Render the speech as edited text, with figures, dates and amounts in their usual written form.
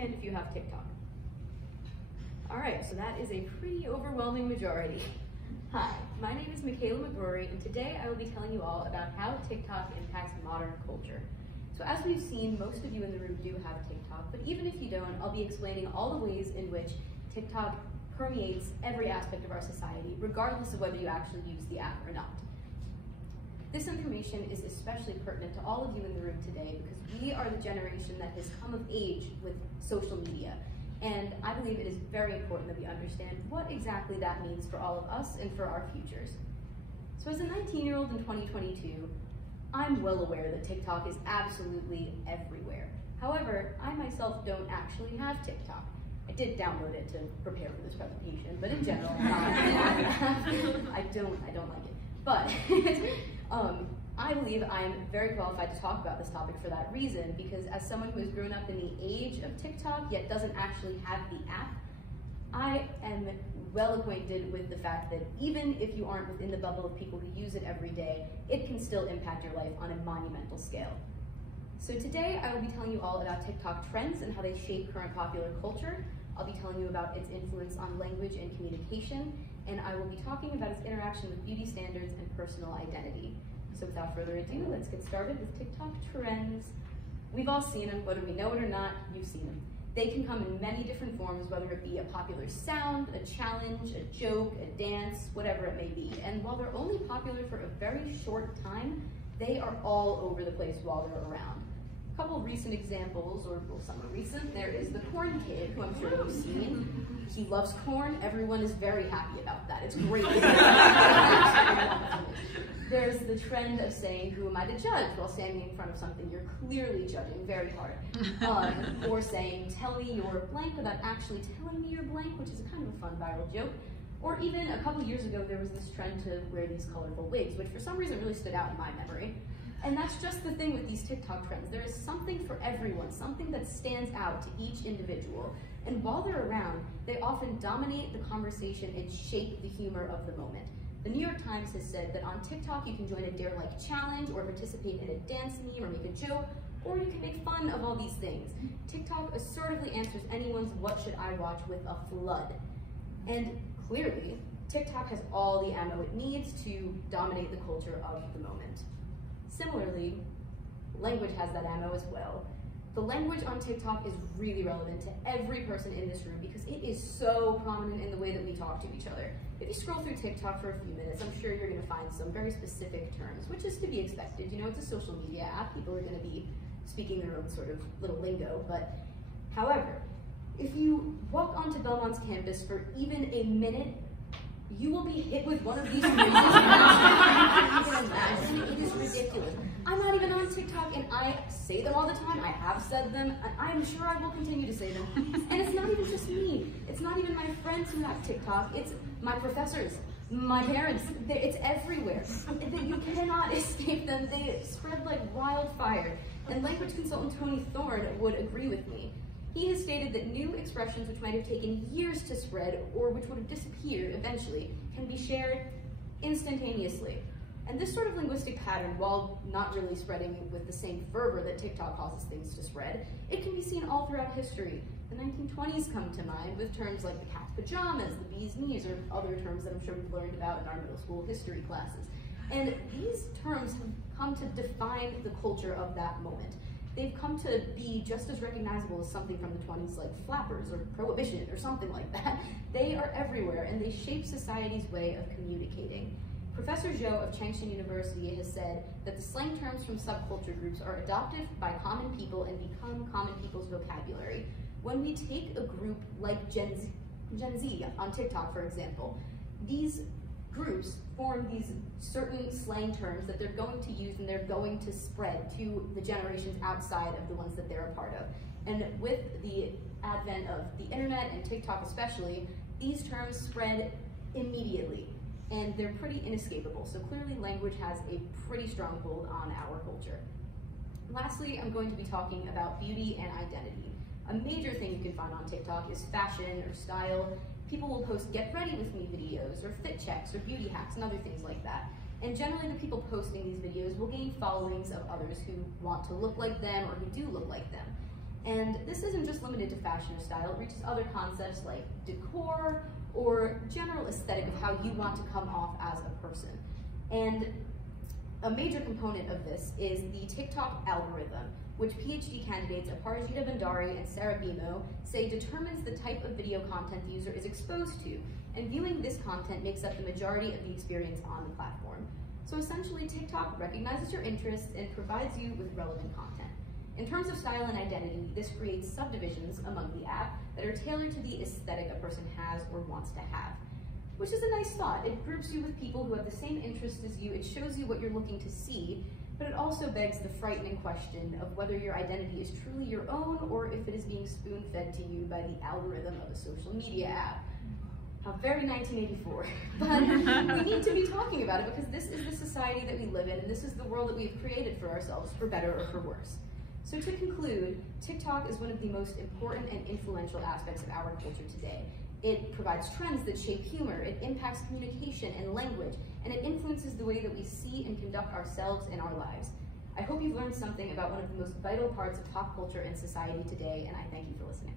hand if you have TikTok. All right, so that is a pretty overwhelming majority. Hi, my name is Michaela McGrory, and today I will be telling you all about how TikTok impacts modern culture. So as we've seen, most of you in the room do have TikTok, but even if you don't, I'll be explaining all the ways in which TikTok permeates every aspect of our society, regardless of whether you actually use the app or not. This information is especially pertinent to all of you in the room today because we are the generation that has come of age with social media. And I believe it is very important that we understand what exactly that means for all of us and for our futures. So as a 19-year-old in 2022, I'm well aware that TikTok is absolutely everywhere. However, I myself don't actually have TikTok. I did download it to prepare for this presentation, but in general, I don't like it. But I believe I'm very qualified to talk about this topic for that reason, because as someone who has grown up in the age of TikTok yet doesn't actually have the app, I am well acquainted with the fact that even if you aren't within the bubble of people who use it every day, it can still impact your life on a monumental scale. So today I will be telling you all about TikTok trends and how they shape current popular culture. I'll be telling you about its influence on language and communication, and I will be talking about its interaction with beauty standards and personal identity. So without further ado, let's get started with TikTok trends. We've all seen them, whether we know it or not, you've seen them. They can come in many different forms, whether it be a popular sound, a challenge, a joke, a dance, whatever it may be. And while they're only popular for a very short time, they are all over the place while they're around. A couple of recent examples, or well, some are recent. There is the corn kid, who I'm sure you've seen. He loves corn. Everyone is very happy about that. It's great. There's the trend of saying, "Who am I to judge?" while standing in front of something you're clearly judging very hard. Or saying, "Tell me your blank," without actually telling me your blank, which is a kind of a fun viral joke. Or even a couple years ago, there was this trend to wear these colorful wigs, which for some reason really stood out in my memory. And that's just the thing with these TikTok trends. There is something for everyone, something that stands out to each individual. And while they're around, they often dominate the conversation and shape the humor of the moment. The New York Times has said that on TikTok you can join a dare-like challenge or participate in a dance meme or make a joke, or you can make fun of all these things. TikTok assertively answers anyone's "what should I watch" with a flood. And clearly, TikTok has all the ammo it needs to dominate the culture of the moment. Similarly, language has that ammo as well. The language on TikTok is really relevant to every person in this room because it is so prominent in the way that we talk to each other. If you scroll through TikTok for a few minutes, I'm sure you're going to find some very specific terms, which is to be expected. You know, it's a social media app. People are going to be speaking their own sort of little lingo. But however, if you walk onto Belmont's campus for even a minute, you will be hit with one of these phrases. You can't even imagine. It is ridiculous. I'm not even on TikTok, and I say them all the time. I have said them, and I'm sure I will continue to say them. And it's not even just me. It's not even my friends who have TikTok. It's my professors, my parents. It's everywhere. You cannot escape them. They spread like wildfire. And language consultant Tony Thorne would agree with me. He has stated that new expressions which might have taken years to spread or which would have disappeared eventually can be shared instantaneously. And this sort of linguistic pattern, while not really spreading with the same fervor that TikTok causes things to spread, it can be seen all throughout history. The 1920s come to mind with terms like the cat's pajamas, the bee's knees, or other terms that I'm sure we've learned about in our middle school history classes. And these terms have come to define the culture of that moment. They've come to be just as recognizable as something from the 20s like flappers or prohibition or something like that. They are everywhere and they shape society's way of communicating. Professor Zhou of Changshan University has said that the slang terms from subculture groups are adopted by common people and become common people's vocabulary. When we take a group like Gen Z on TikTok, for example, these groups form these certain slang terms that they're going to use and they're going to spread to the generations outside of the ones that they're a part of. And with the advent of the internet and TikTok especially, these terms spread immediately and they're pretty inescapable. So clearly language has a pretty strong hold on our culture. Lastly, I'm going to be talking about beauty and identity. A major thing you can find on TikTok is fashion or style. People will post "get ready with me" videos or fit checks or beauty hacks and other things like that. And generally the people posting these videos will gain followings of others who want to look like them or who do look like them. And this isn't just limited to fashion or style, it reaches other concepts like decor or general aesthetic of how you want to come off as a person. And a major component of this is the TikTok algorithm, which PhD candidates Aparajita Bhandari and Sarah Bimo say determines the type of video content the user is exposed to, and viewing this content makes up the majority of the experience on the platform. So essentially, TikTok recognizes your interests and provides you with relevant content. In terms of style and identity, this creates subdivisions among the app that are tailored to the aesthetic a person has or wants to have, which is a nice thought. It groups you with people who have the same interests as you, it shows you what you're looking to see, but it also begs the frightening question of whether your identity is truly your own or if it is being spoon-fed to you by the algorithm of a social media app. How very 1984, but we need to be talking about it because this is the society that we live in and this is the world that we've created for ourselves, for better or for worse. So to conclude, TikTok is one of the most important and influential aspects of our culture today. It provides trends that shape humor, it impacts communication and language, and it influences the way that we see and conduct ourselves and our lives. I hope you've learned something about one of the most vital parts of pop culture and society today, and I thank you for listening.